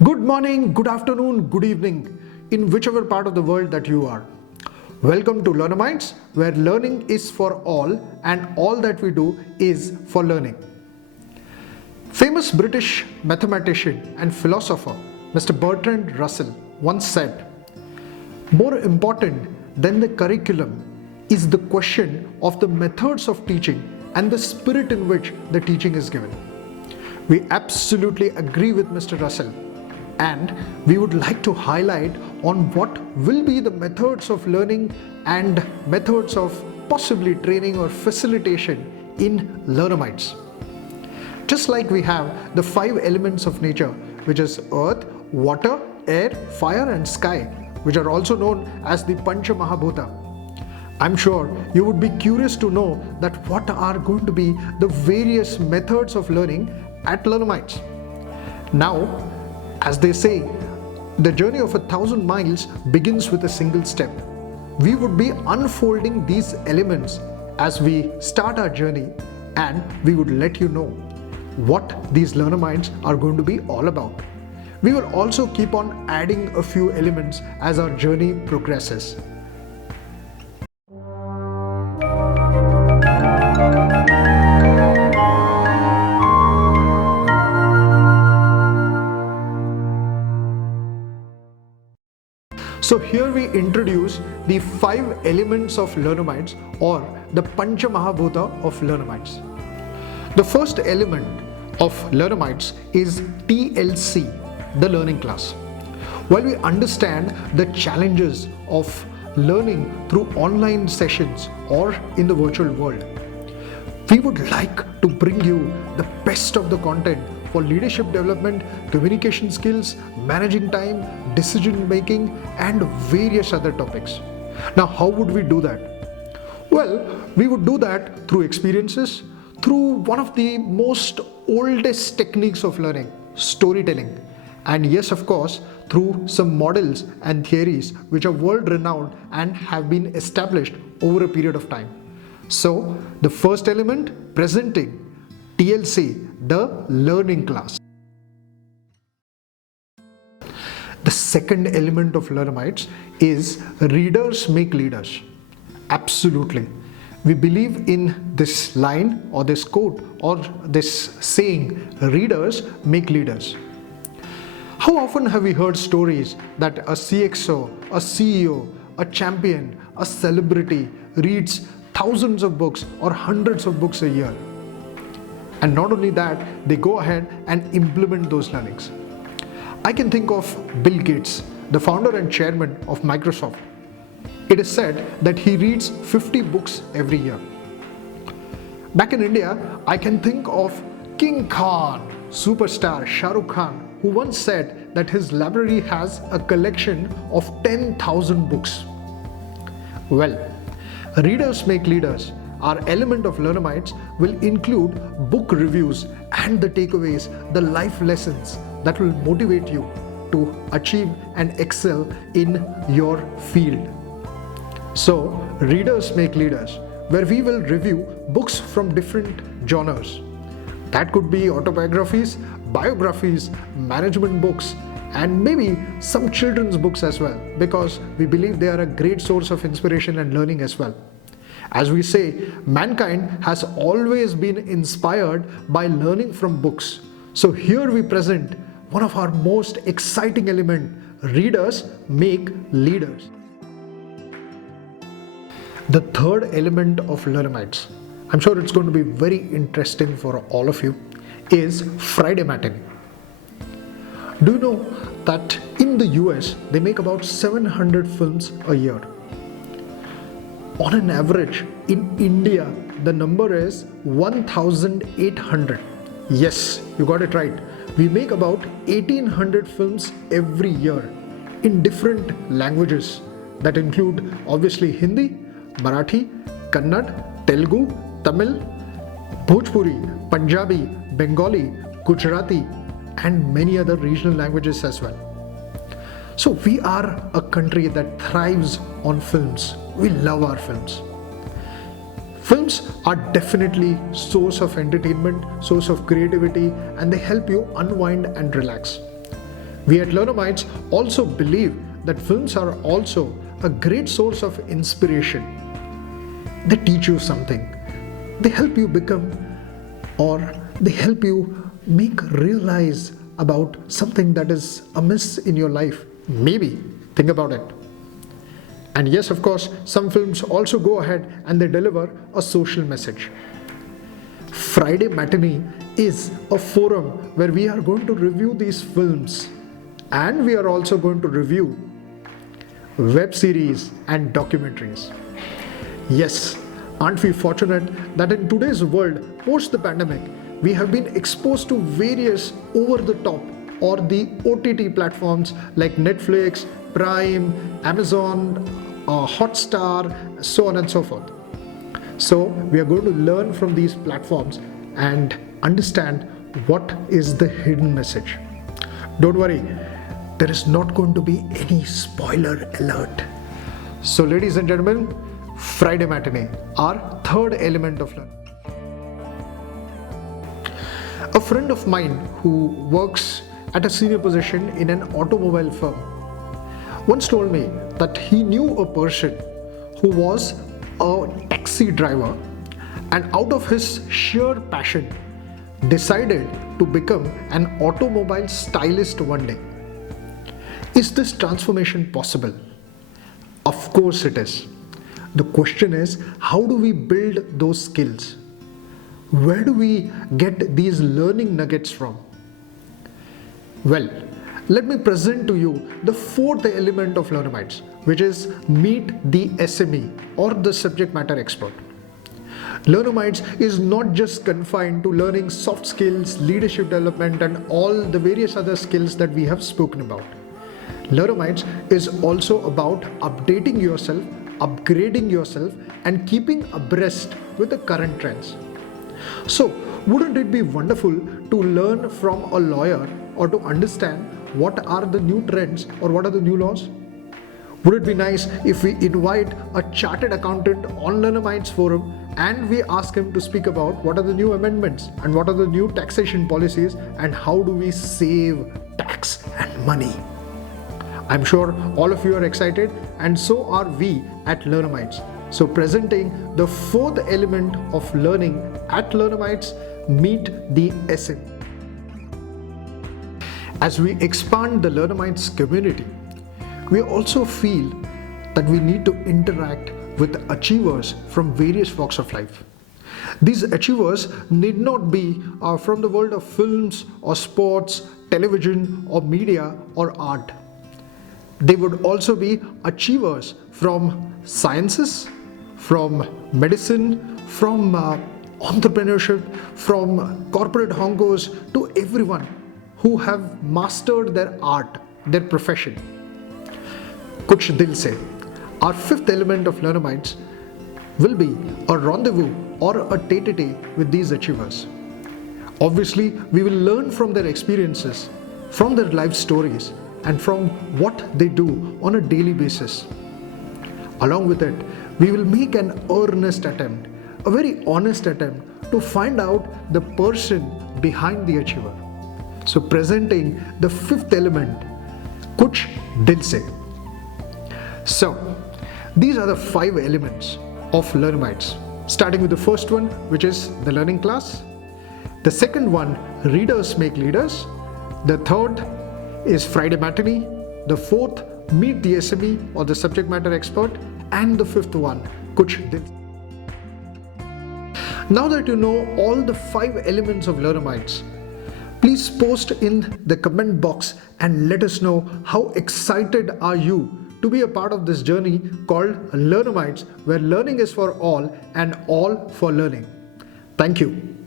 Good morning, good afternoon, good evening, in whichever part of the world that you are. Welcome to Learnamytes, where learning is for all and all that we do is for learning. Famous British mathematician and philosopher Mr Bertrand Russell once said, "More important than the curriculum is the question of the methods of teaching and the spirit in which the teaching is given." We absolutely agree with Mr. Russell, and we would like to highlight on what will be the methods of learning and methods of possibly training or facilitation in Learnamytes. Just like we have the 5 elements of nature, which is earth, water, air, fire and sky, which are also known as the Pancha Mahabhuta. I'm sure you would be curious to know that what are going to be the various methods of learning at Learnamytes. Now, as they say, the journey of 1,000 miles begins with a single step. We would be unfolding these elements as we start our journey, and we would let you know what these Learnamytes are going to be all about. We will also keep on adding a few elements as our journey progresses. So here we introduce the 5 elements of Learnamytes, or the Pancha Mahabhuta of Learnamytes. The first element of Learnamytes is TLC, the learning class. While we understand the challenges of learning through online sessions or in the virtual world, we would like to bring you the best of the content for leadership development, communication skills, managing time, decision making, and various other topics. Now, how would we do that? Well, we would do that through experiences, through one of the most oldest techniques of learning, storytelling, and yes, of course, through some models and theories which are world renowned and have been established over a period of time. So, the first element, presenting TLC, the learning class. The second element of Learnamytes is readers make leaders. Absolutely. We believe in this line or this quote or this saying, readers make leaders. How often have we heard stories that a CXO, a CEO, a champion, a celebrity reads thousands of books or hundreds of books a year? And not only that, they go ahead and implement those learnings. I can think of Bill Gates, the founder and chairman of Microsoft. It is said that he reads 50 books every year. Back in India, I can think of King Khan, superstar Shah Rukh Khan, who once said that his library has a collection of 10,000 books. Well, readers make leaders. Our element of Learnamytes will include book reviews and the takeaways, the life lessons that will motivate you to achieve and excel in your field. So, readers make leaders, where we will review books from different genres. That could be autobiographies, biographies, management books, and maybe some children's books as well, because we believe they are a great source of inspiration and learning as well. As we say, mankind has always been inspired by learning from books. So here we present one of our most exciting elements, readers make leaders. The third element of Learnamytes, I'm sure it's going to be very interesting for all of you, is Frydematic. Do you know that in the US, they make about 700 films a year? On an average, in India, the number is 1,800. Yes, you got it right. We make about 1,800 films every year in different languages that include obviously Hindi, Marathi, Kannada, Telugu, Tamil, Bhojpuri, Punjabi, Bengali, Gujarati, and many other regional languages as well. So we are a country that thrives on films. We love our films. Films are definitely source of entertainment, source of creativity, and they help you unwind and relax. We at Learnamytes also believe that films are also a great source of inspiration. They teach you something. They help you become, or they help you realize about something that is amiss in your life. Maybe. Think about it. And yes, of course, some films also go ahead and they deliver a social message. Friday Matinee is a forum where we are going to review these films, and we are also going to review web series and documentaries. Yes, aren't we fortunate that in today's world, post the pandemic, we have been exposed to various over-the-top or the OTT platforms like Netflix, Prime, Amazon, Hotstar, so on and so forth. So we are going to learn from these platforms and understand what is the hidden message. Don't worry, there is not going to be any spoiler alert. So ladies and gentlemen, Friday Matinee, our third element of learning. A friend of mine who works at a senior position in an automobile firm once told me that he knew a person who was a taxi driver and out of his sheer passion decided to become an automobile stylist one day. Is this transformation possible? Of course it is. The question is, how do we build those skills? Where do we get these learning nuggets from? Well, let me present to you the fourth element of Learnamytes, which is meet the SME or the subject matter expert. Learnamytes is not just confined to learning soft skills, leadership development, and all the various other skills that we have spoken about. Learnamytes is also about updating yourself, upgrading yourself, and keeping abreast with the current trends. So, wouldn't it be wonderful to learn from a lawyer or to understand what are the new trends or what are the new laws? Would it be nice if we invite a chartered accountant on Learnamytes forum and we ask him to speak about what are the new amendments and what are the new taxation policies and how do we save tax and money? I'm sure all of you are excited, and so are we at Learnamytes. So presenting the fourth element of learning at Learnamytes, meet the SME. As we expand the Learnamytes community, we also feel that we need to interact with achievers from various walks of life. These achievers need not be from the world of films or sports, television or media or art. They would also be achievers from sciences, from medicine, from entrepreneurship, from corporate hongos, to everyone who have mastered their art, their profession. Kuch Dil Se, our fifth element of Learnamytes, will be a rendezvous or a tete-a-tete with these achievers. Obviously, we will learn from their experiences, from their life stories, and from what they do on a daily basis. Along with it, we will make an earnest attempt, a very honest attempt to find out the person behind the achiever. So presenting the fifth element, Kuch Dil Se. So these are the 5 elements of Learnamytes, starting with the first one, which is the learning class. The second one, readers make leaders. The third is Friday Matinee. The fourth, meet the SME or the subject matter expert. And the fifth one, Kuch Dil. Now that you know all the 5 elements of Learnamytes, please post in the comment box and let us know how excited are you to be a part of this journey called Learnamytes, where learning is for all and all for learning. Thank you.